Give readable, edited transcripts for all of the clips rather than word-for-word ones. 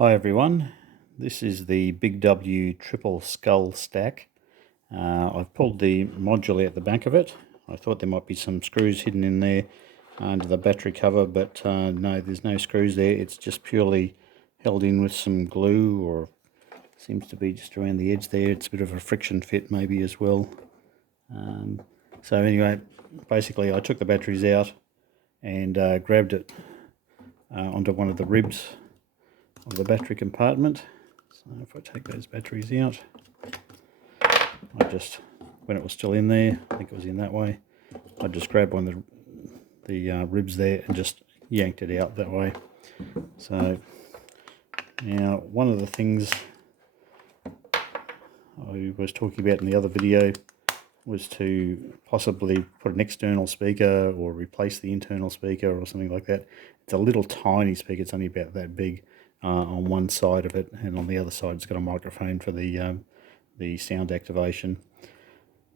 Hi everyone, this is the Big W triple skull stack. I've pulled the module out the back of it. I thought there might be some screws hidden in there under the battery cover, but no, there's no screws there. It's just purely held in with some glue, or seems to be just around the edge there. It's a bit of a friction fit maybe as well. So anyway, basically I took the batteries out and grabbed it onto one of the ribs of the battery compartment. So if I take those batteries out, I just, when it was still in there, I think it was in that way, I just grabbed one of the ribs there and just yanked it out that way. So now one of the things I was talking about in the other video was to possibly put an external speaker or replace the internal speaker or something like that. It's a little tiny speaker, it's only about that big on one side of it, and on the other side it's got a microphone for the sound activation.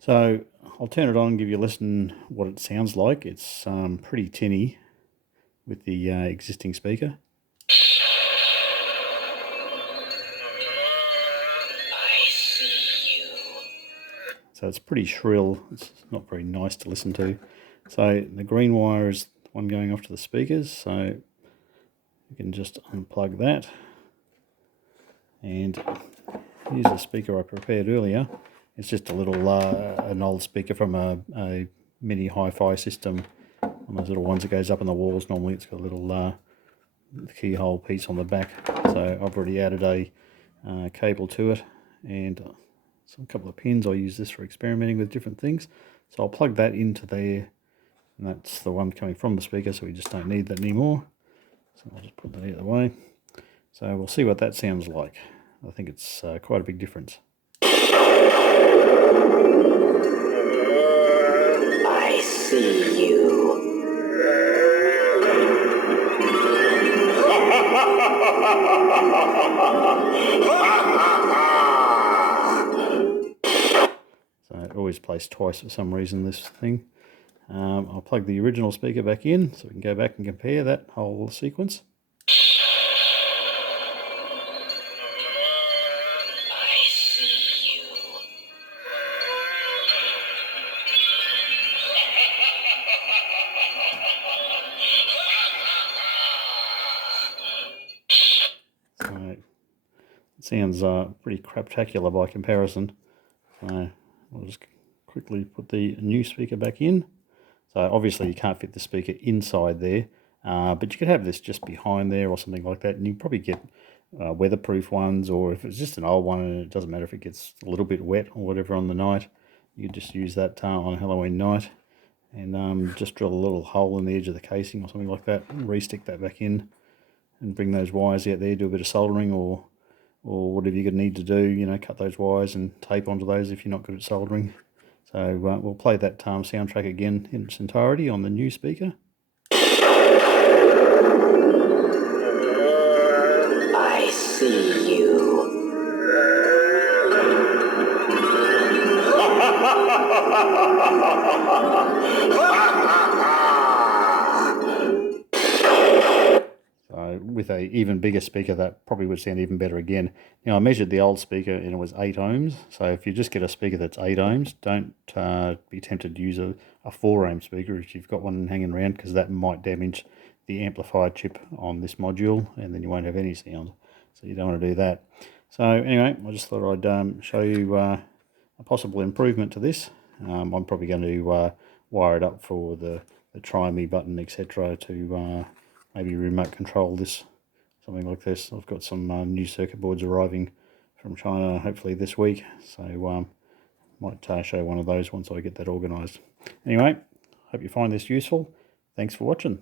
So I'll turn it on and give you a listen what it sounds like. It's pretty tinny with the existing speaker. I see you. So it's pretty shrill. It's not very nice to listen to. So the green wire is the one going off to the speakers. So you can just unplug that. And here's the speaker I prepared earlier. It's just a little, an old speaker from a mini hi-fi system. One of those little ones that goes up on the walls. Normally it's got a little keyhole piece on the back. So I've already added a cable to it and a couple of pins. I'll use this for experimenting with different things. So I'll plug that into there, and that's the one coming from the speaker, so we just don't need that anymore. So I'll just put that out of the way. So we'll see what that sounds like. I think it's quite a big difference. I see you. So it always plays twice for some reason, this thing. I'll plug the original speaker back in so we can go back and compare that whole sequence. I see you. So it sounds pretty craptacular by comparison. So I'll just quickly put the new speaker back in. So obviously you can't fit the speaker inside there, but you could have this just behind there or something like that, and you probably get weatherproof ones, or if it's just an old one and it doesn't matter if it gets a little bit wet or whatever on the night, you just use that on Halloween night and just drill a little hole in the edge of the casing or something like that, and re-stick that back in and bring those wires out there, do a bit of soldering or whatever you're going to need to do, you know, cut those wires and tape onto those if you're not good at soldering. So we'll play that soundtrack again in its entirety on the new speaker. I see you. So with a even bigger speaker, that probably would sound even better again. Now I measured the old speaker and it was 8 ohms. So if you just get a speaker that's 8 ohms, don't be tempted to use a 4 ohm speaker if you've got one hanging around, because that might damage the amplifier chip on this module and then you won't have any sound. So you don't want to do that. So anyway, I just thought I'd show you a possible improvement to this. I'm probably going to wire it up for the try me button, etc., to maybe remote control this, something like this. I've got some new circuit boards arriving from China hopefully this week, so might show one of those once I get that organised. Anyway, hope you find this useful. Thanks for watching.